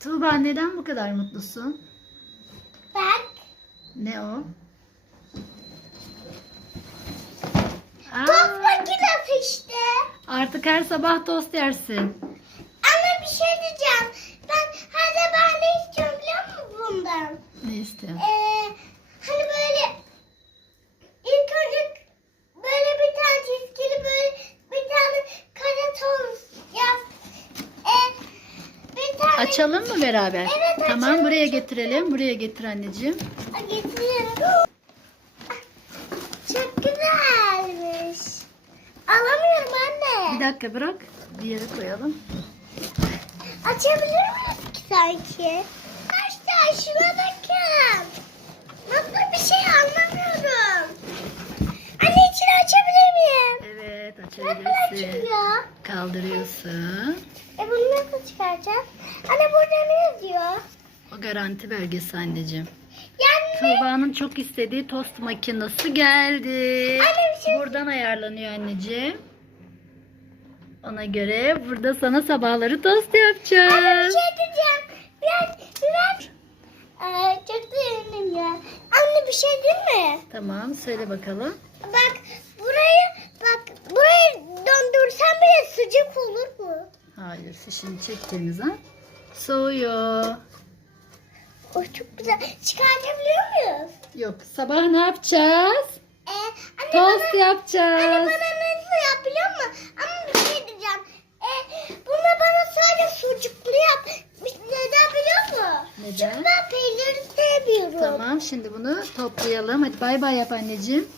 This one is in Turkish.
Tuğba neden bu kadar mutlusun? Bak. Ne o? Aa, Tost makinesi işte. artık her sabah tost yersin. Ama bir şey diyeceğim. Ben her sabah ne istiyorum biliyor musun bundan? Ne istiyorsun? Ee, Açalım mı beraber? Evet, Tamam açalım. buraya getirelim. Buraya getir anneciğim. Getireyim. Çok güzelmiş. Alamıyorum anne. Bir dakika bırak. Bir yere koyalım. Açabilir miyiz ki sanki? Arkadaşlar şuna bakın. Nasıl bir şey anlamıyorum. Anne içini açabilir miyim? Evet Nasıl açabilirsin. açılıyor? Kaldırıyorsun. E bunu nasıl çıkaracağım? Anne burada ne yazıyor? O garanti belgesi anneciğim. Yani Tuğba'nın çok istediği tost makinesi geldi. Anne bir şey- Buradan ayarlanıyor anneciğim. Ona göre burada sana sabahları tost Anne bir yapacağız. şey diyeceğim. Biraz, biraz. Ee, çok beğendim ya. Anne bir şey değil mi? Tamam söyle bakalım. Bak Hayır fişini çektiğimiz zaman soğuyor. O çok güzel. Çıkartabiliyor muyuz? Yok sabah ne yapacağız? Ee, anne Tost bana, anne yapacağız. bana nasıl yap biliyor musun? Ama bir şey diyeceğim. Ee, bunu bana sadece sucuklu yap. Neden biliyor musun? Neden? Çünkü ben peyniri sevmiyorum. Tamam şimdi bunu toplayalım. Hadi bay bay yap anneciğim.